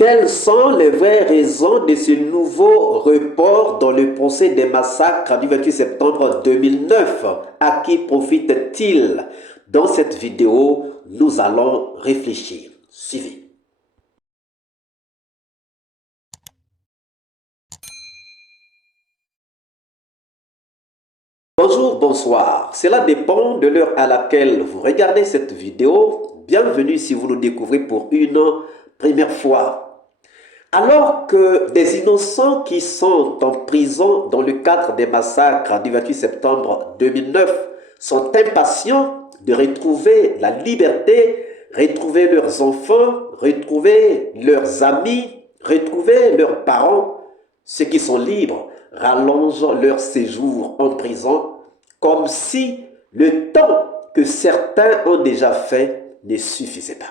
Quelles sont les vraies raisons de ce nouveau report dans le procès des massacres du 28 septembre 2009? À qui profite-t-il? Dans cette vidéo, nous allons réfléchir. Suivez. Bonjour, bonsoir. Cela dépend de l'heure à laquelle vous regardez cette vidéo. Bienvenue si vous nous découvrez pour une première fois. Alors que des innocents qui sont en prison dans le cadre des massacres du 28 septembre 2009 sont impatients de retrouver la liberté, retrouver leurs enfants, retrouver leurs amis, retrouver leurs parents, ceux qui sont libres rallongent leur séjour en prison comme si le temps que certains ont déjà fait ne suffisait pas.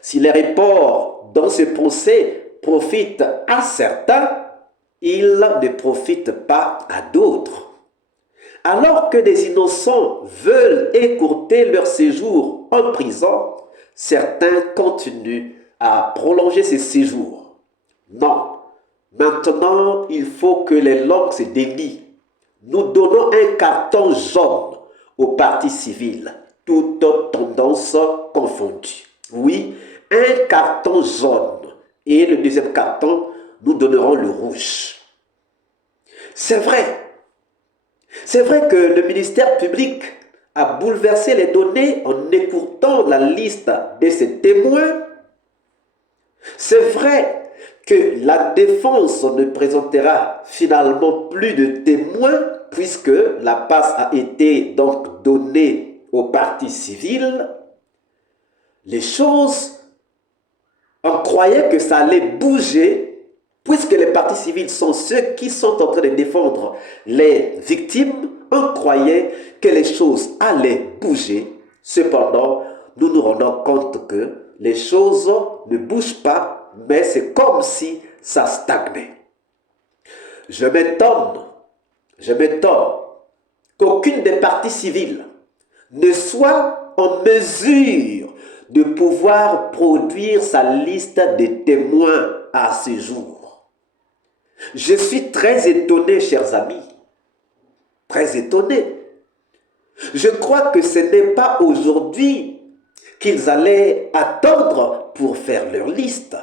Si les reports dans ce procès profitent à certains, ils ne profitent pas à d'autres. Alors que des innocents veulent écourter leur séjour en prison, certains continuent à prolonger ces séjours. Non, maintenant il faut que les langues se délient. Nous donnons un carton jaune au parti civil, toutes tendances confondues. Oui, un carton jaune. Et le deuxième carton, nous donnerons le rouge. C'est vrai. C'est vrai que le ministère public a bouleversé les données en écourtant la liste de ses témoins. C'est vrai que la défense ne présentera finalement plus de témoins puisque la passe a été donc donnée au parti civil. Les choses, on croyait que ça allait bouger, puisque les partis civils sont ceux qui sont en train de défendre les victimes. On croyait que les choses allaient bouger. Cependant, nous nous rendons compte que les choses ne bougent pas, mais c'est comme si ça stagnait. Je m'étonne qu'aucune des parties civiles ne soit en mesure de pouvoir produire sa liste de témoins à ce jour. Je suis très étonné, chers amis, très étonné. Je crois que ce n'est pas aujourd'hui qu'ils allaient attendre pour faire leur liste.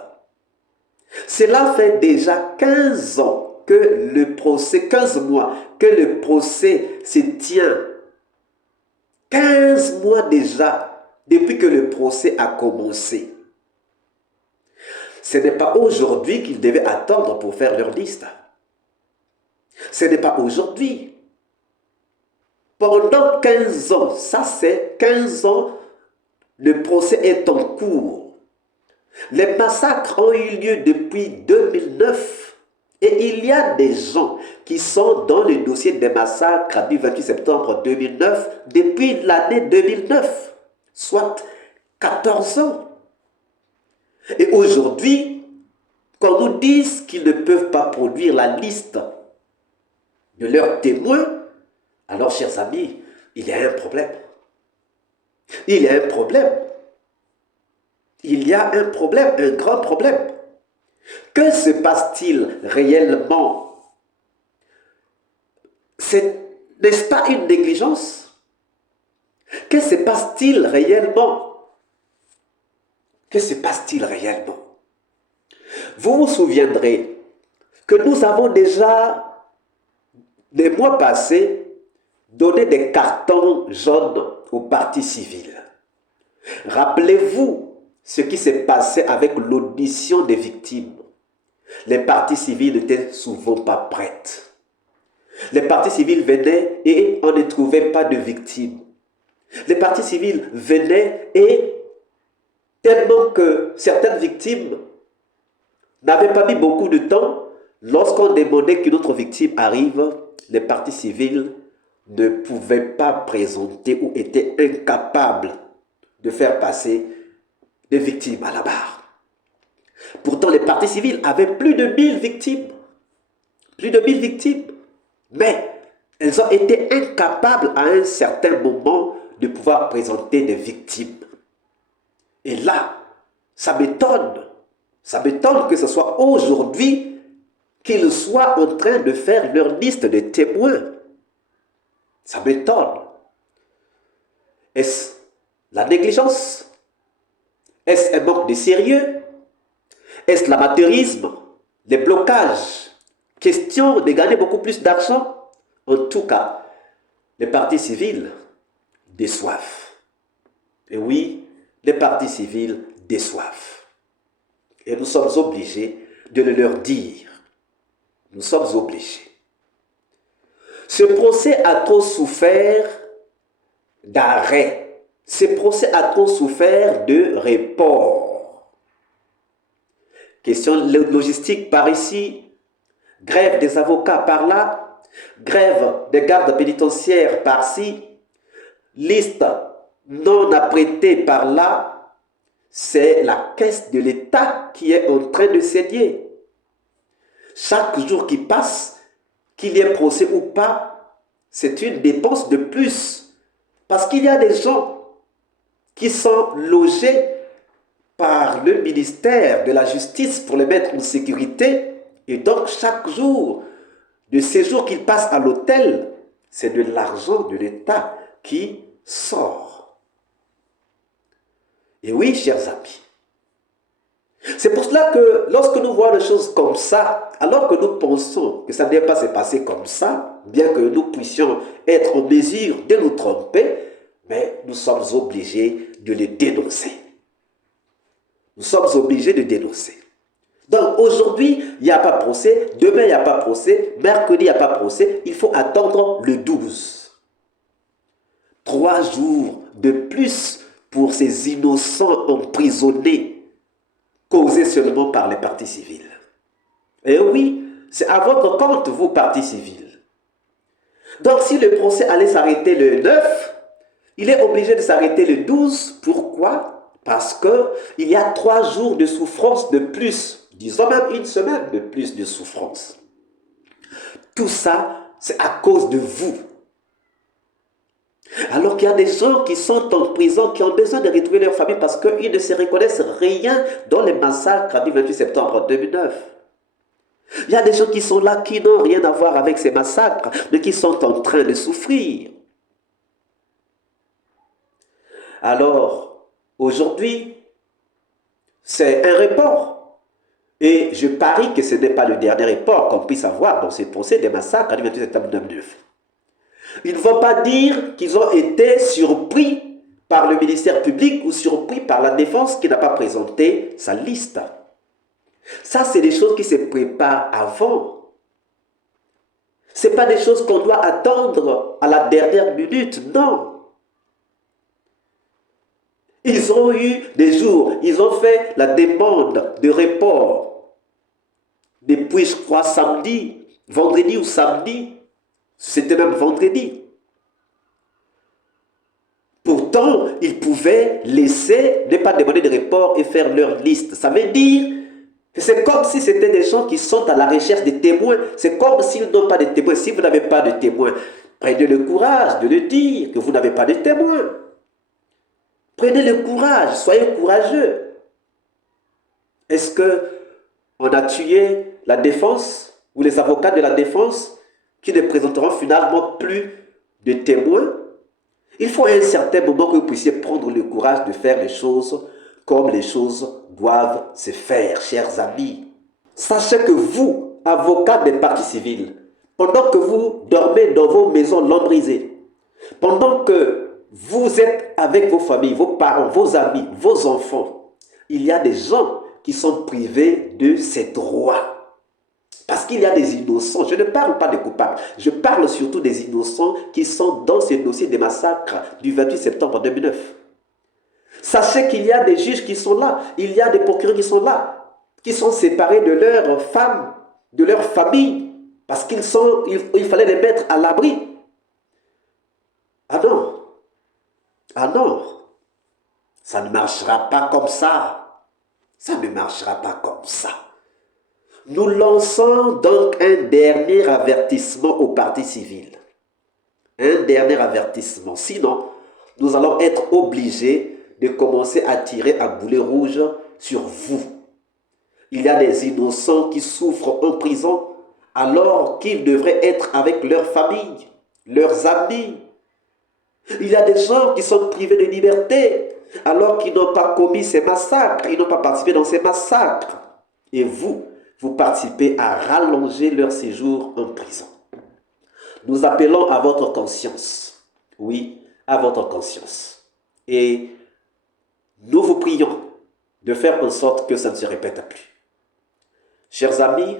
Cela fait déjà 15 ans que le procès, 15 mois que le procès se tient. 15 mois déjà depuis que le procès a commencé. Ce n'est pas aujourd'hui qu'ils devaient attendre pour faire leur liste. Ce n'est pas aujourd'hui. Pendant 15 ans, ça c'est 15 ans, le procès est en cours. Les massacres ont eu lieu depuis 2009 et il y a des gens qui sont dans le dossier des massacres du 28 septembre 2009 depuis l'année 2009. Soit 14 ans. Et aujourd'hui, quand nous disent qu'ils ne peuvent pas produire la liste de leurs témoins, alors, chers amis, il y a un problème. Il y a un problème. Il y a un problème, un grand problème. Que se passe-t-il réellement? N'est-ce pas une négligence? Que se passe-t-il réellement? Que se passe-t-il réellement? Vous vous souviendrez que nous avons déjà, des mois passés, donné des cartons jaunes au parti civil. Rappelez-vous ce qui s'est passé avec l'audition des victimes. Les partis civils n'étaient souvent pas prêtes. Les partis civils venaient et on ne trouvait pas de victimes. Les partis civils venaient et tellement que certaines victimes n'avaient pas mis beaucoup de temps, lorsqu'on demandait qu'une autre victime arrive, les partis civils ne pouvaient pas présenter ou étaient incapables de faire passer des victimes à la barre. Pourtant, les partis civils avaient plus de 1000 victimes. Plus de 1000 victimes. Mais elles ont été incapables à un certain moment de pouvoir présenter des victimes. Et là, ça m'étonne Ça m'étonne que ce soit aujourd'hui qu'ils soient en train de faire leur liste de témoins. Ça m'étonne. Est-ce la négligence? Est-ce un manque de sérieux? Est-ce l'amateurisme? Les blocages? Question de gagner beaucoup plus d'argent? En tout cas, les partis civils déçoivent. Et oui, les partis civils déçoivent. Et nous sommes obligés de le leur dire. Nous sommes obligés. Ce procès a trop souffert d'arrêt. Ce procès a trop souffert de report. Question logistique par ici, grève des avocats par là, grève des gardes pénitentiaires par-ci, liste non apprêtée par là. C'est la caisse de l'État qui est en train de céder. Chaque jour qui passe, qu'il y ait procès ou pas, c'est une dépense de plus. Parce qu'il y a des gens qui sont logés par le ministère de la Justice pour les mettre en sécurité. Et donc, chaque jour de séjour qu'ils passent à l'hôtel, c'est de l'argent de l'État qui sort. Et oui, chers amis, c'est pour cela que lorsque nous voyons les choses comme ça, alors que nous pensons que ça ne doit pas se passer comme ça, bien que nous puissions être en mesure de nous tromper, mais nous sommes obligés de les dénoncer. Nous sommes obligés de dénoncer. Donc aujourd'hui, il n'y a pas procès, demain il n'y a pas procès, mercredi il n'y a pas procès, il faut attendre le 12. 3 jours de plus pour ces innocents emprisonnés, causés seulement par les partis civils. Et oui, c'est à votre compte, vous, partis civils. Donc si le procès allait s'arrêter le 9, il est obligé de s'arrêter le 12. Pourquoi? Parce qu'il y a 3 jours de souffrance de plus, disons même une semaine de plus de souffrance. Tout ça, c'est à cause de vous. Alors qu'il y a des gens qui sont en prison, qui ont besoin de retrouver leur famille parce qu'ils ne se reconnaissent rien dans les massacres du 28 septembre 2009. Il y a des gens qui sont là, qui n'ont rien à voir avec ces massacres, mais qui sont en train de souffrir. Alors, aujourd'hui, c'est un report. Et je parie que ce n'est pas le dernier report qu'on puisse avoir dans ces procès des massacres du 28 septembre 2009. Ils ne vont pas dire qu'ils ont été surpris par le ministère public ou surpris par la défense qui n'a pas présenté sa liste. Ça, c'est des choses qui se préparent avant. Ce n'est pas des choses qu'on doit attendre à la dernière minute, non. Ils ont eu des jours, ils ont fait la demande de report depuis, je crois, samedi, vendredi ou samedi. C'était même vendredi. Pourtant, ils pouvaient laisser, ne pas demander de report et faire leur liste. Ça veut dire que c'est comme si c'était des gens qui sont à la recherche des témoins. C'est comme s'ils n'ont pas de témoins. Si vous n'avez pas de témoins, prenez le courage de le dire que vous n'avez pas de témoins. Prenez le courage, soyez courageux. Est-ce qu'on a tué la défense ou les avocats de la défense qui ne présenteront finalement plus de témoins? Il faut à un certain moment que vous puissiez prendre le courage de faire les choses comme les choses doivent se faire, chers amis. Sachez que vous, avocats des partis civils, pendant que vous dormez dans vos maisons lambrisées, pendant que vous êtes avec vos familles, vos parents, vos amis, vos enfants, il y a des gens qui sont privés de ces droits. Parce qu'il y a des innocents, je ne parle pas des coupables, je parle surtout des innocents qui sont dans ces dossiers des massacres du 28 septembre 2009. Sachez qu'il y a des juges qui sont là, il y a des procureurs qui sont là, qui sont séparés de leurs femmes, de leurs familles, parce qu'il fallait les mettre à l'abri. Ah non, ah non, ça ne marchera pas comme ça, ça ne marchera pas comme ça. Nous lançons donc un dernier avertissement aux partis civils. Un dernier avertissement. Sinon, nous allons être obligés de commencer à tirer à boulet rouge sur vous. Il y a des innocents qui souffrent en prison alors qu'ils devraient être avec leur famille, leurs amis. Il y a des gens qui sont privés de liberté alors qu'ils n'ont pas commis ces massacres, ils n'ont pas participé dans ces massacres. Et vous participez à rallonger leur séjour en prison. Nous appelons à votre conscience. Oui, à votre conscience. Et nous vous prions de faire en sorte que ça ne se répète plus. Chers amis,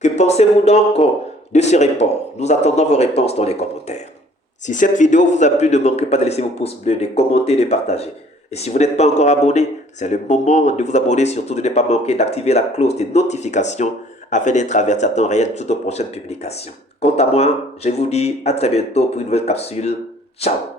que pensez-vous donc de ce report? Nous attendons vos réponses dans les commentaires. Si cette vidéo vous a plu, ne manquez pas de laisser vos pouces bleus, de commenter, de partager. Et si vous n'êtes pas encore abonné, c'est le moment de vous abonner, surtout de ne pas manquer d'activer la cloche des notifications afin d'être averti à temps réel de toutes nos prochaines publications. Quant à moi, je vous dis à très bientôt pour une nouvelle capsule. Ciao!